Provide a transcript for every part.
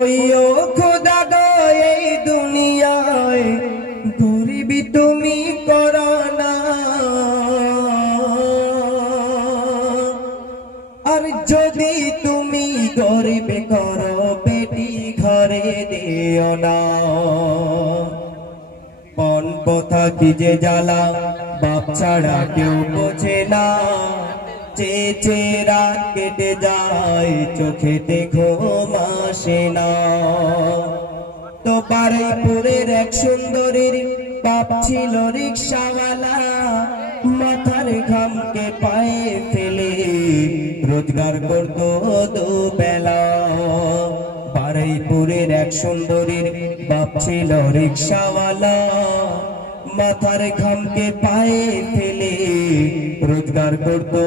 ওইও খোদা গো এই দুনিয়ায় তুমি আর যদি তুমি গরিবে করো বেটি ঘরে দিও না। পন পথা কি যে জ্বালা, বাপ ছাড়া কেউ বোঝে না। চে চে রাত কেটে যায় চোখেতে ঘুম আসে না। তো বারুইপুরের এক সুন্দরীর বাপ ছিল রিক্সাওয়ালা। মাথার ঘামকে পায়ে ফেলে রোজগার করতো দুবেলা। বারুইপুরের এক সুন্দরীর বাপ ছিল রিক্সাওয়ালা। মাথার ঘামকে পায়ে ফেলে রোজগার করতো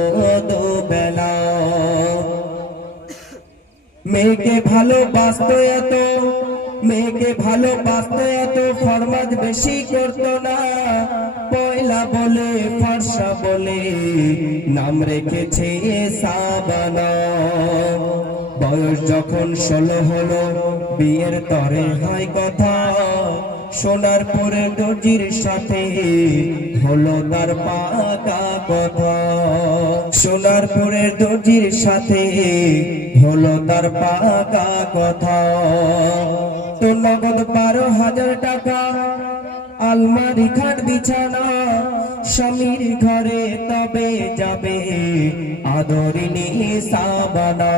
দুবেলা। মেয়েকে ভালোবাসত এত, মেয়েকে ভালোবাসত এত ফরমাজ বেশি করত না। পয়লা বলে, ফর্সা বলে নাম রেখেছে সাবানা। বয়স যখন ষোলো হলো, বিয়ের তরে হয় কথা। সোনার পরে দর্জির সাথে হলো তার পাকা কথা। সোনার পরে দর্জির সাথে হলো তার পাকা কথা। তো নগদ বারো হাজার টাকা, আলমারি খাট, বিছানা, স্বামীর ঘরে তবে যাবে আদরিনী সাবানা।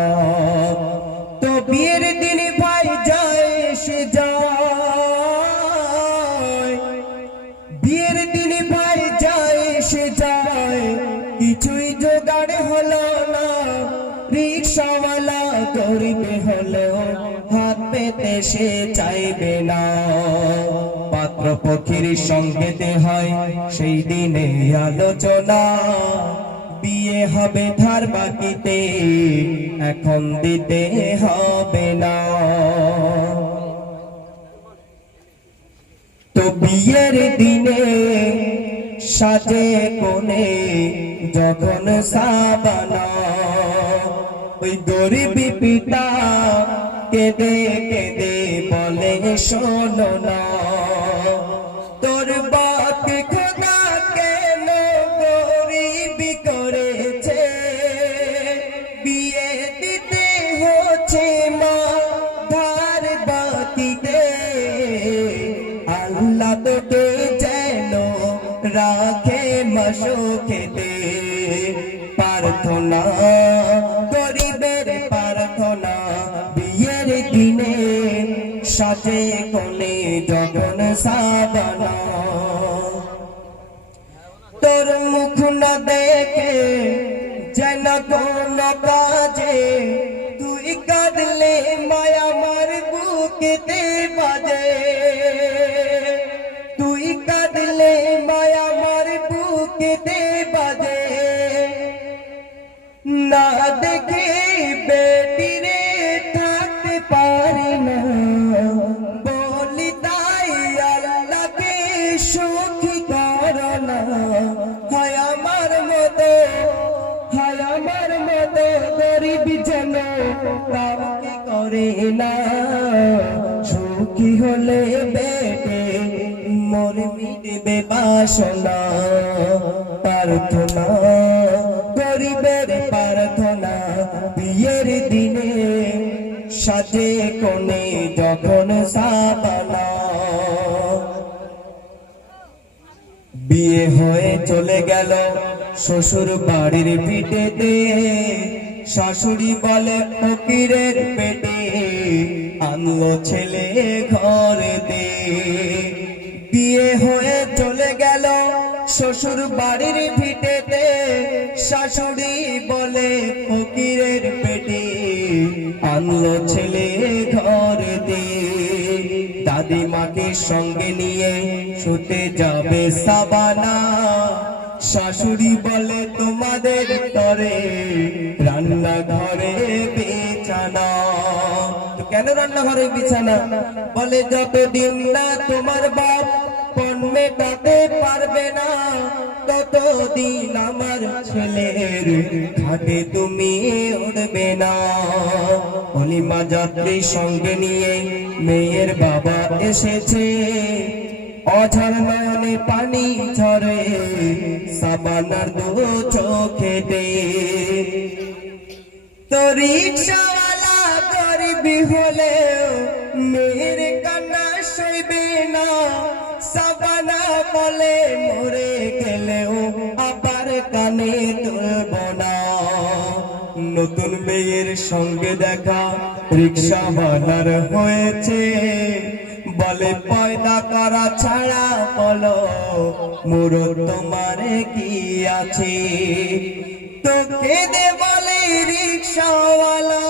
পক্ষীর সঙ্গেতে হয়, সেই দিনে আলোচনা। বিয়ে হবে, ধার বাকিতে এখন দিতে হবে না। তো বিয়ের দিনে সাজে কোনে যখন সাবানা, ওই গরিবী পিতা কেঁদে কেঁদে বলে, শোনো না। তোর কোনে যখন প্রার্থনা প্রার্থনা বিয়ের দিনে সাজে কোনে যখন সাবানা। বিয়ে হয়ে চলে গেল শ্বশুর বাড়ির পিঠেতে। শাশুড়ি বলে, ফকিরের পেটে আনলো ছেলে ঘরেতে। বিয়ে শ্বশুর বাড়ির ভিটেতে শাশুড়ি বলে, ফকিরের পেটে আনলো ছেলে ঘরেতে দাদিমাকে সঙ্গে নিয়ে শুতে যাবে সাবানা। শাশুড়ি বলে, তোমাদের তরে রান্না ঘরে বিছানা কেন রান্না ঘরে বিছানা? বলে, যতদিন না তোমার বাপ মেটাতে পারবে না। ততদিন আমার ছেলের ঘাটে তুমি উঠবে না। অলিমা যাত্রী সঙ্গে নিয়ে মেয়ের বাবা এসেছে। অঝর নয়নে পানি ঝরে, সাবানার দু চোখেতে তো রিক্সাওয়ালা গরিবি হলেও মেয়ের সঙ্গে দেখা রিক্সা রিক্সাওয়ালার হয়েছে। বলে পয়দা করা ছাড়া বলো মুরো তোমার কি আছে? তো কেঁদে বলে রিক্সাওয়ালা।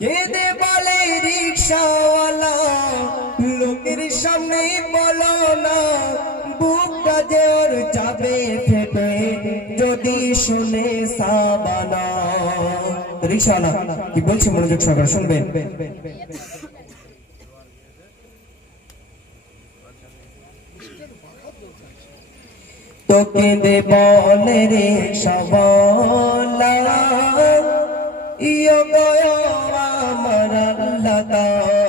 কেঁদে বলে রিক্সাওয়ালা? লোকের সামনে শুনে সাবানা। রিক্সাওয়ালা কি বলছি মনোযোগ সহকারে শুনবেন? তো কেঁদে বলে রে সবলা ইয় গয় আমার আল্লাহ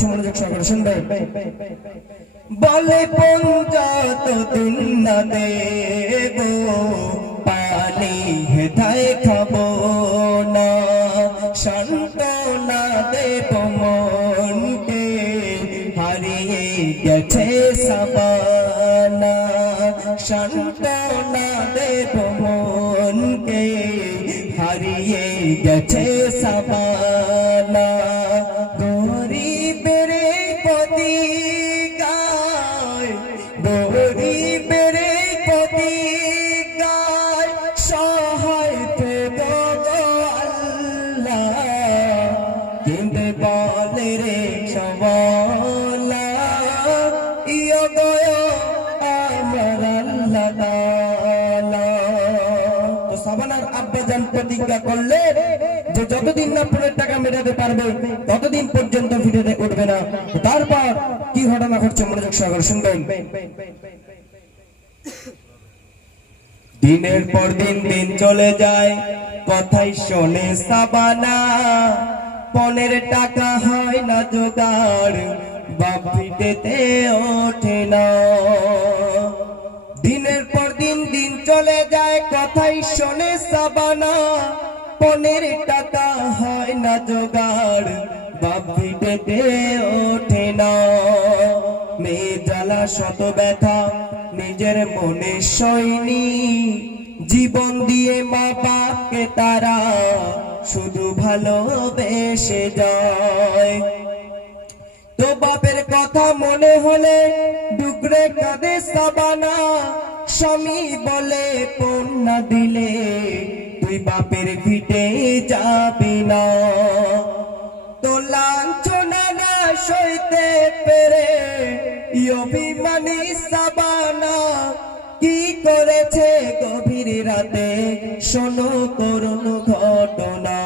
মনোযোগ সহকারে শুনবে বলে পঞ্চাত দিন না দেব, পানি খাব না। শান্ত না দেব মনকে, হারিয়ে গেছে সাবানা। শান্ত না দেব মনকে, হারিয়ে গেছে সাবানা। প্রতিজ্ঞা করলে যে যতদিন না পরের টাকা মেটাতে পারবে, ততদিন পর্যন্ত ভিডিওতে উঠবে না। তারপর কি ঘটনা ঘটছে মনোযোগ সহকারে শুনবেন। দিনের পর দিন দিন চলে যায়, কথাই শোনে সাবানা। পনেরো টাকা হয় না জোগাড় বাপ ভিটেতে ওঠে না। দিনের পর দিন দিন চলে যায় কথাই শোনে সাবানা। পনেরো টাকা হয় না জোগাড়, বাপ ভিটেতে ওঠে না। মেয়ে জ্বালা, শত ব্যথা, নিজের মনে সৈনি জীবন দিয়ে মা বাপকে তারা শুধু ভালোবেসে যায়। তো বাপের কথা মনে হলে ডুগরে কাঁদে সাবানা। স্বামী বলে, পণ্যা দিলে তুই বাপের ভিটে যাবি না। তো লাঞ্ছনা না সইতে পেরে অভিমানী সাবানা কি করেছে গভীর রাতে? শোনো করুণ ঘটনা।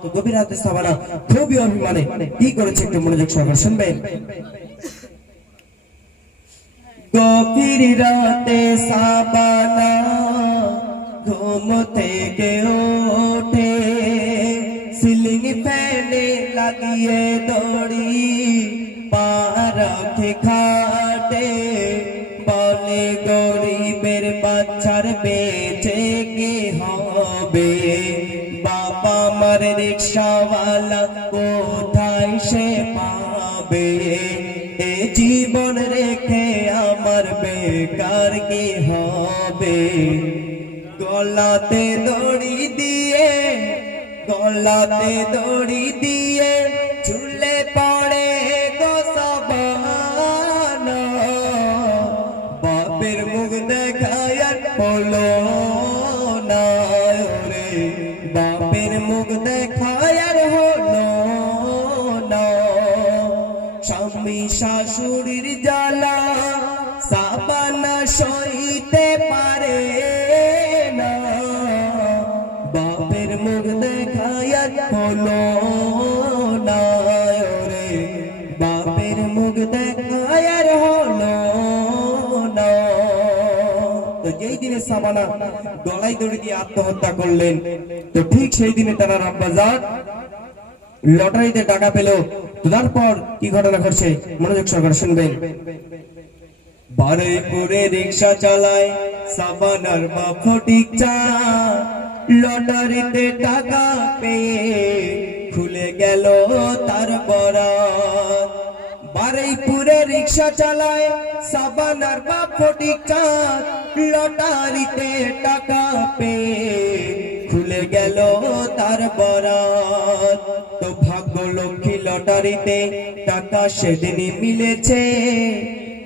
তো গভীর রাতে সাবানা, খুবই অভিমানে কি করেছে একটু মনোযোগ সহকারে শুনবেন। গভীর রাতে সাবানা ঘুম থেকে ওঠে। সিলিং ফ্যানে লাগিয়ে দড়ি পা রাখে খাটে। বলে গরিবের বাচ্চার বেঁচে কি হবে? বাবা মার রিক্সাওয়ালা কোথায় সে পাবে? কি হবে। গলাতে দড়ি দিয়ে গলাতে দড়ি দিয়ে হলো বাপের মুখ আত্মহত্যা করলেন, তো ঠিক সেই দিনে তারা রাব্বাজার লটারিতে টাকা পেল। তো তারপর কি ঘটনা ঘটছে? মনোযোগ সহকারে শুনবেন। বারুইপুরে রিক্সা চালায় সাবানার মা ফটিক চা লটারিতে টাকা পেয়ে খুলে গেল তার বরাত। বারুইপুরে রিক্সা চালায় সাবানার মা ফটিক চা লটারিতে টাকা পেয়ে খুলে গেল তার বরাত। তো ভাগ্য লক্ষ্মী লটারিতে টাকা সেদিনই মিলেছে।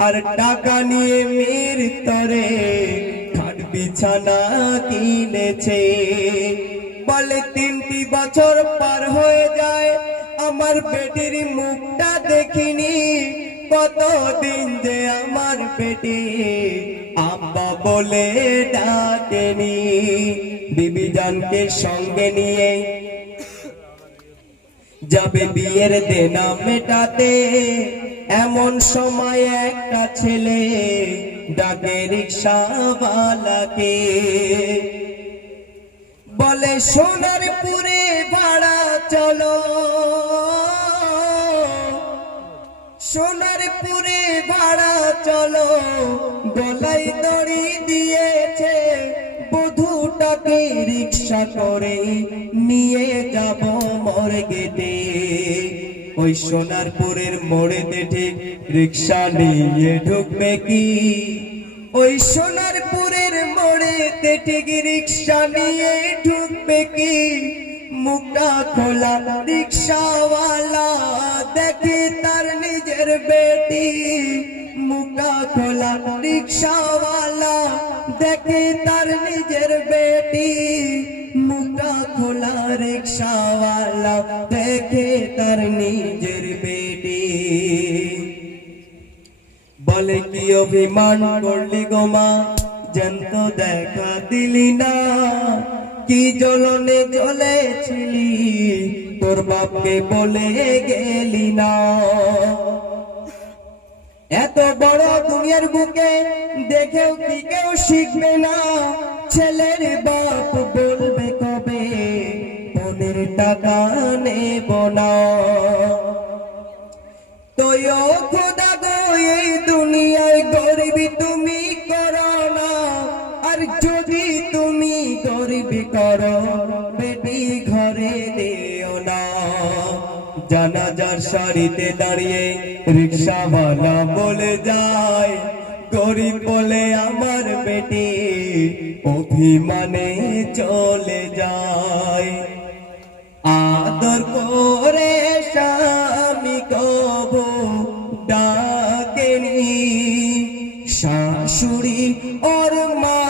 আর টাকা নিয়ে মেয়ের তরে বিছানা কিনেছে। বলে, তিনটি বছর পার হয়ে যায়, আমার পেটের মুখটা দেখিনি। কতদিন যে আমার পেটে আব্বা বলে ডাকেনি। বিবি জানকে সঙ্গে নিয়ে যাবে বিয়ের দেনা মেটাতে। এমন সময় একটা ছেলে ডাকে রিক্সাওয়ালাকে। বলে, সোনার পুরে ভাড়া চলো। সোনার পুরে ভাড়া চলো। গলাই দড়ি দিয়েছে বধুটাকে রিক্সা করে নিয়ে যাব মর গেটে ওই সোনারপুরের মোড়েতে ঠিক রিক্সা নিয়ে ঢুকবে কি? ওই সোনারপুরের মোড়েতে ঠিক রিক্সা নিয়ে ঢুকবে কি? মুখটা খোলা, রিক্সাওয়ালা দেখে তার নিজের বেটি। মুখটা খোলা, রিক্সাওয়ালা দেখে তার নিজের বেটি। মুখটা খোলা, রিক্সাওয়ালা দেখে তার নিজের বলে কি অভিমান করলি গোমা জন্ত দেখা দিলি না। কি জ্বলনে জ্বলেছিলি? তোর বাপকে বলে গেলি না। এত বড় দুনিয়ার বুকে দেখেও কি কেউ শিখবে না? ছেলের বাপ বলবে কবে? বোনের টাকা নেব না। তোয় গরিবি তুমি করো না আর যদি তুমি গরিবি করো, বেটি ঘরে দিও না। জানাজার সারিতে দাঁড়িয়ে রিক্সাওয়ালা বলে যায়, গরিব বলে আমার বেটি অভিমানে চলে যায়। আদর করে শাশুড়ি ওর মা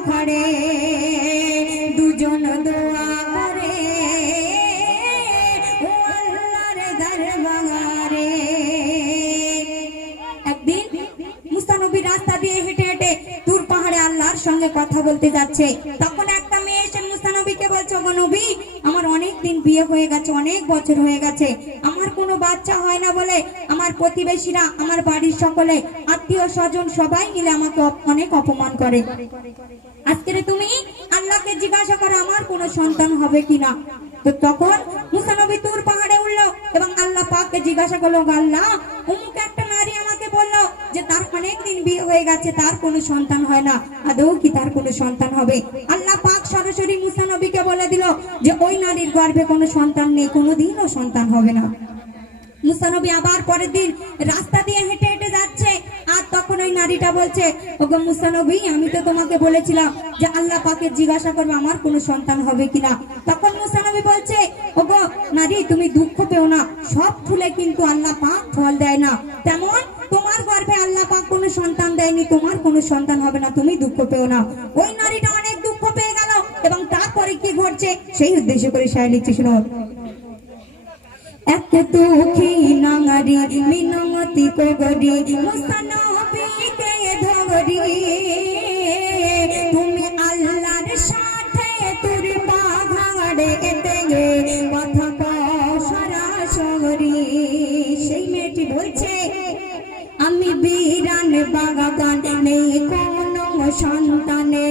পাখাড়ে দুজন দোয়া করে। দরবারে। একদিন মুস্তানবী রাস্তা দিয়ে হেঁটে হেঁটে দূর পাহাড়ে আল্লাহর সঙ্গে কথা বলতে যাচ্ছে। তখন একটা মেয়ে এসে মুস্তানবীকে বলছে গো নবী, আমার অনেক দিন বিয়ে হয়ে গেছে, অনেক বছর হয়ে গেছে। আমার কোনো বাচ্চা হয় না বলে আমার প্রতিবেশীরা, আমার বাড়ির সকলে, আত্মীয় স্বজন সবাই মিলে আমাকে অনেক অপমান করে। জিজ্ঞাসা করো, আমার কোনো সন্তান হবে কিনা তো তখন মুসানবী তুর পাহাড়ে উঠল এবং আল্লাহ পাককে জিজ্ঞাসা করল আল্লাহ, অমুক একটা নারী আমাকে বলল যে তার অনেক দিন বিয়ে হয়ে গেছে, তার কোনো সন্তান হয় না। আদৌ কি তার কোনো সন্তান হবে? আল্লাহ পাক সরাসরি মুসানবীকে বলে দিল যে, ওই নারীর গর্ভে কোনো সন্তান নেই, কোনোদিনও সন্তান হবে না। মুসানবী আবার পরের দিন রাস্তা দিয়ে হেঁটে হেঁটে যাচ্ছে। আর তখন ওই নারীটা বলছে, ওগো মুসানবী, আমি তো তোমাকে বলেছিলাম যে আল্লাহ পাকে জিজ্ঞাসা করবে, আমার কোনো সন্তান হবে কিনা? তখন মুসানবী বলছে, ওগো নারী, তুমি দুঃখ পেও না। সব ফুলে কিন্তু আল্লাহ পাক ফল দেয় না। তেমন তোমার গর্ভে আল্লাহ পাক কোনো সন্তান দেয়নি, তোমার কোনো সন্তান হবে না, তুমি দুঃখ পেও না। ওই নারীটা অনেক দুঃখ পেয়ে গেল এবং তারপরে কি ঘটছে? সেই উদ্দেশ্য করে সায় লিখছে শুনো এক দুঃখী নাঙারি মিনমতি কগরি মুসানবিকে ধরি। তুমি আল্লাহর সাথে তোর এতে কথা কও সরাসরি। সেই মেয়েটি বলছে, আমি বিরান বাগান, নেই সন্তানে।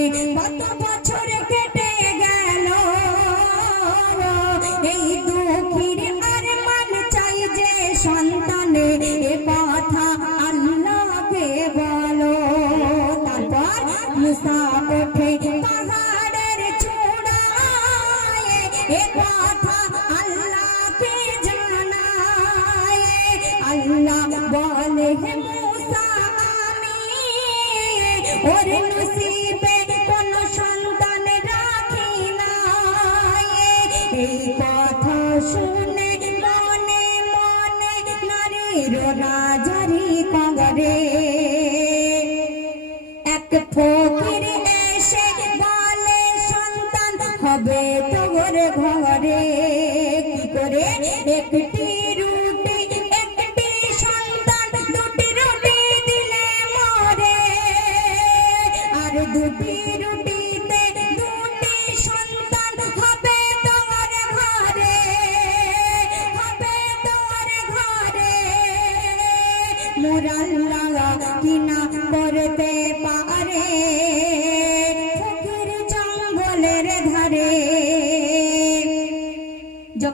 তোর ঘরে কি করে? একটি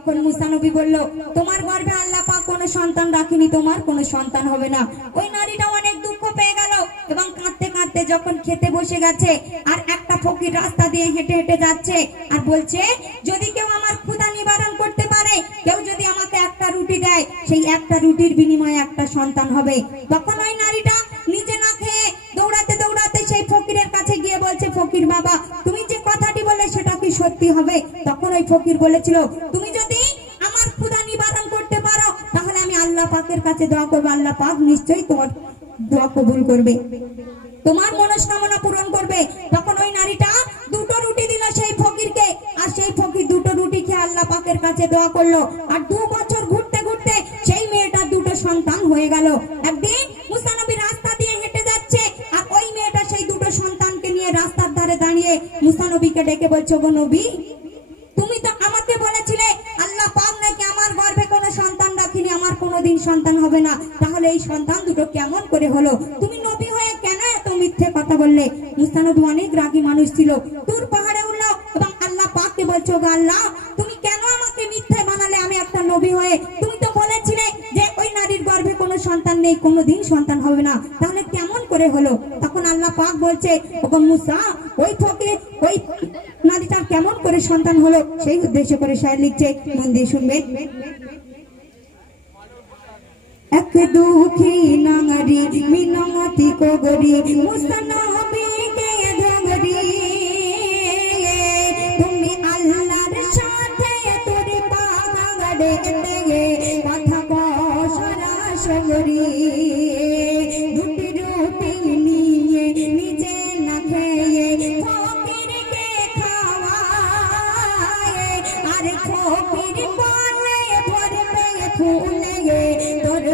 যখন মুসানবী বলল, তোমার গর্ভে আল্লাহ পাক কোনো সন্তান রাখিনি, তোমার কোনো সন্তান হবে না। ওই নারীটা অনেক দুঃখ পেয়ে গেল এবং কাঁদতে কাঁদতে যখন খেতে বসে গেছে আর একটা ফকির রাস্তা দিয়ে হেঁটে হেঁটে যাচ্ছে আর বলছে, যদি কেউ আমার ক্ষুধা নিবারণ করতে পারে, কেউ যদি আমাকে একটা রুটি দেয়, সেই একটা রুটির বিনিময়ে একটা সন্তান হবে। তখন ওই নারীটা নিজে না খেয়ে দৌড়াতে দৌড়াতে সেই ফকিরের কাছে গিয়ে বলছে, ফকির বাবা, তুমি যে কথাটি বলে সেটা কি সত্যি হবে? তখন ওই ফকির বলেছিল, তুমি আল্লাহ পাকের কাছে দোয়া করব, আল্লাহ পাক নিশ্চয়ই তোমার দোয়া কবুল করবে। তোমার মনস্কামনা পূরণ করবে। তখন ওই নারীটা দুটো রুটি দিল সেই ফকিরকে, আর সেই ফকির দুটো রুটি খেয়ে আল্লাহ পাকের কাছে দোয়া করল। আর দু বছর ঘুরতে ঘুরতে সেই মেয়েটার দুটো সন্তান হয়ে গেল। একদিন মুসানবী রাস্তা দিয়ে হেঁটে যাচ্ছে, আর ওই মেয়েটা সেই দুটো সন্তানকে নিয়ে রাস্তার ধারে দাঁড়িয়ে মুসানবীকে ডেকে বলছে গো নবী সন্তান হবে না। তাহলে এই সন্তান দুটো কেমন করে হলো? তুমি নবী হয়ে কেন এত মিথ্যে কথা বললে? মুস্তানবী অনেক রাগী মানুষ ছিল। তুর পাহাড়ে উঠল এবং আল্লাহ পাককে বলছো আল্লাহ, তুমি কেন আমাকে মিথ্যে বানালে? আমি একটা নবী হয়ে। তুমি তো বলেছিলে যে ওই নারীর গর্ভে কোনো সন্তান নেই, কোনোদিন সন্তান হবে না। তাহলে কেমন করে হলো? তখন আল্লাহ পাক বলছে, ওগো মুসা, ওই ফকির, ওই নারীটার কেমন করে সন্তান হলো? সেই উদ্দেশ্য করে শায়ের লিখছে, মন দিয়ে শুনবে এক দুঃখী নাঙরি, মিনতি কগরি মুস্তানা হবে কে ধগরি তুমি আল্লাহর সাথে তোর পাগড়ে কথা কসরা সগরি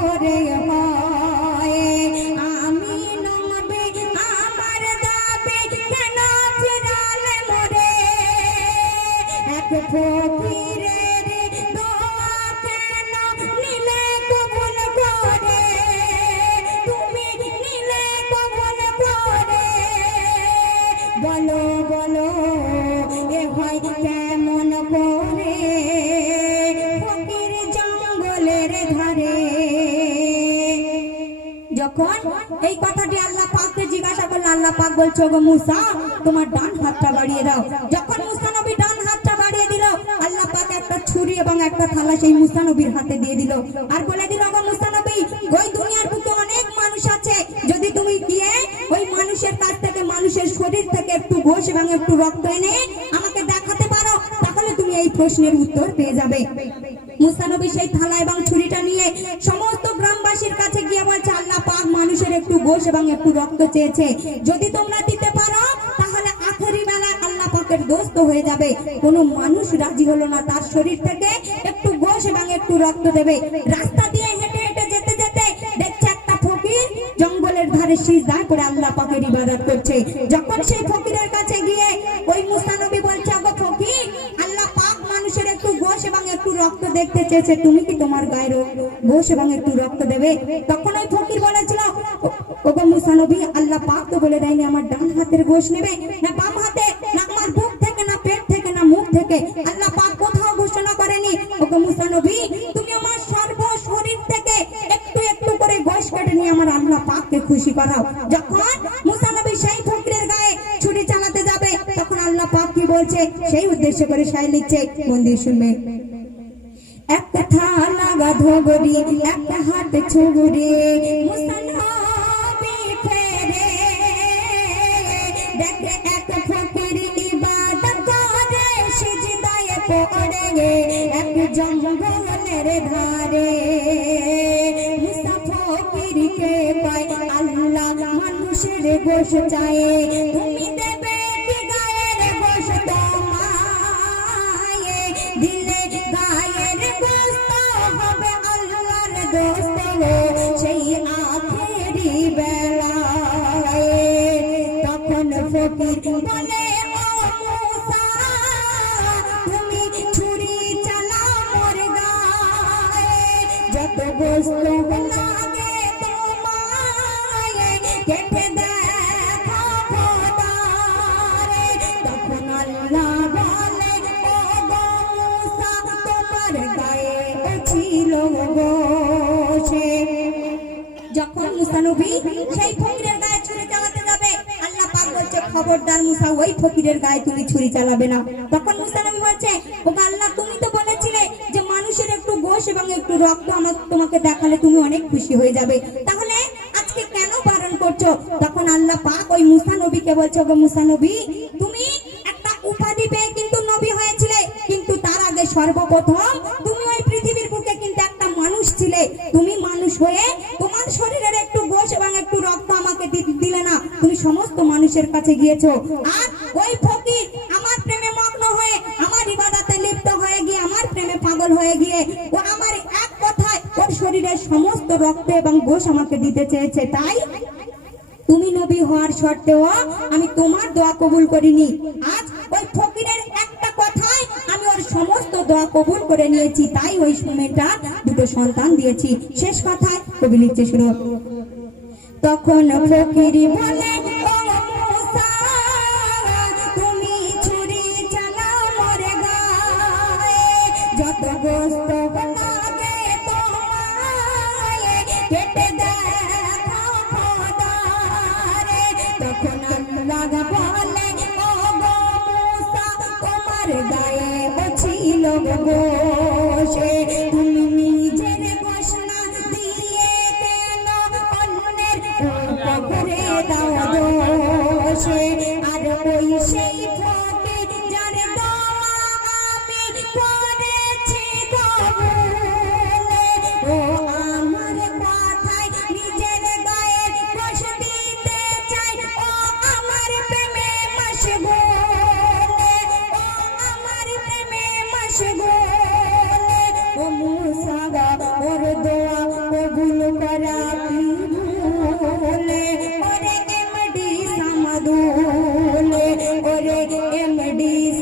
কেমন করে বলছে গো মুসা? তোমার ডান হাতটা বাড়িয়ে দাও। যখন মুসা নবী ডান হাতটা বাড়িয়ে দিল, আল্লাহ পাক একটা ছুরি এবং একটা থালা সেই মুসা নবীর হাতে দিয়ে দিল। আর বলে দিল গো মুসা নবী, ওই দুনিয়ার বুকে অনেক মানুষ আছে। যদি তুমি গিয়ে ওই মানুষের কাছ থেকে, মানুষের শরীর থেকে একটু ঘোষ এবং একটু রক্ত এনে আমাকে দেখাতে পারো, তাহলে তুমি এই প্রশ্নের উত্তর পেয়ে যাবে। মুসানবী সেই থালা এবং ছুরিটা নিয়ে সমস্ত গ্রামবাসীর কাছে গিয়ে বলছে, আল্লাহ পাক মানুষের একটু এবং একটু রক্ত চেয়েছে। যদি তোমরা দিতে পারো, তাহলে আখেরি বেলায় আল্লাহ পাকের দোস্ত হয়ে যাবে। কোনো মানুষ রাজি হলো না, তার শরীর থেকে একটু গোশ এবং একটু রক্ত দেবে। রাস্তা দিয়ে হেঁটে হেঁটে যেতে যেতে দেখছে একটা ফকির জঙ্গলের ধারে সিজদায় করে আল্লাহ পাকের ইবাদত করছে। যখন সেই ফকিরের কাছে গিয়ে ওই মুসানবী রক্ত দেখতে চেয়েছে, তুমি কি তোমার গায়ের গোশ এবং একটু রক্ত দেবে? তখন ওই ফকির বলেছিল "ও- ওগো মুসানবী আল্লাহ পাক তো বলে দেয়নি আমার ডান হাতের গোশ নেবে, না বাম হাতে, না আমার বুক থেকে, না পেট থেকে, না মুখ থেকে। আল্লাহ পাক কোথাও ঘোষণা করেনি। ওগো মুসানবী তুমি আমার সর্ব শরীর থেকে একটু একটু করে গোশ কেটে নিয়ে আমার আল্লাহ পাককে খুশি করাও। যখন মুসানবী সেই ফকিরের গায়ে ছুরি চালাতে যাবে, তখন আল্লাহ পাক কি বলছে? সেই উদ্দেশ্য করে সাই লিখছে মন্দির শুনবে। থালা গাধগরি একটা হাত ছুগুরি মুসানবী ফেরে দেখে এক ফকির ইবাদত করে, সিজদায় পড়ে ধারে। মুসা ফকিরকে পায় আল্লাহ, মানুষের গোশ চায়। তুমি ফকির বলে তুমি ছুরি চালাও মোর গায়ে যত গোস্ত লাগে তোমায় কেটে দেখো খোদারে তখন যখন সেই খবরদার মুসা ওই ফকিরের গায়ে তুমি ছুরি চালাবে না। তখন মুসা নবী বলছে ও আল্লাহ, তুমি তো বলেছিলে যে মানুষের একটু গোশ এবং একটু রক্ত আমার তোমাকে দেখালে তুমি অনেক খুশি হয়ে যাবে। তাহলে আজকে কেন বারণ করছ? তখন আল্লাহ পাক ওই মুসা নবীকে বলছে গো মুসা নবী, তুমি একটা উপাধি পেয়ে কিন্তু নবী হয়েছিলে, কিন্তু তার আগে আগে সর্বপ্রথম তুমি ওই পৃথিবীর বুকে কিন্তু একটা মানুষ ছিলে। তুমি মানুষ হয়ে সমস্ত মানুষের কাছে গিয়েছো। আর ওই ফকির আমার প্রেমে মগ্ন হয়ে আমার ইবাদাতে লিপ্ত হয়ে গিয়ে আমার প্রেমে পাগল হয়ে গিয়ে ও আমার এক কথায় ওর শরীরের সমস্ত রক্ত এবং গোশ আমাকে দিতে চেয়েছে। তাই তুমি নবী হওয়ার সত্ত্বেও আমি তোমার দোয়া কবুল করিনি। আজ ওই ফকিরের একটা কথাই আমি ওর সমস্ত দোয়া কবুল করে নিয়েছি। তাই ওই সময়টা দুটো সন্তান দিয়েছি। শেষ কথায় কবি লিখছে শুরু। তখন ফকির বলে তোমার গায়ে ছিল বসে